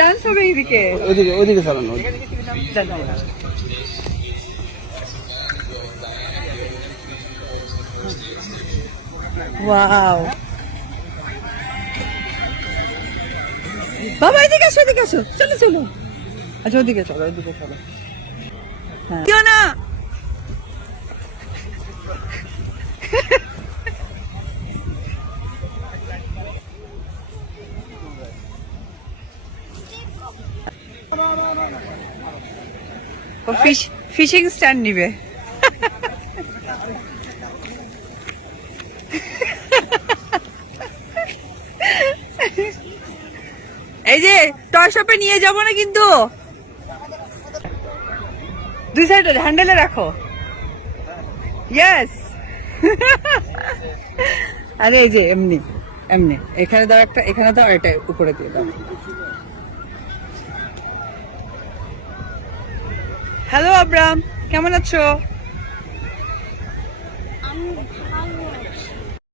Dance হবে এইদিকে, ওইদিকে ওইদিকে চালানো। ওয়াও বাবা এদিকে আসো, এদিকে আসো, চলো চলো। আচ্ছা ওদিকে চলো, ওদিকে চলো। হ্যাঁ না ফিশিং স্ট্যান্ড নিবে। এই যে টয় শপে নিয়ে যাবো না কিন্তু, দুই সাইডে হ্যান্ডেলে রাখো। ইয়েস। আরে এই যে এমনি এমনি, এখানে দাও একটা, এখানে দাও, এটা উপরে দিয়ে দাও। হ্যালো আব্রাম, কেমন আছো?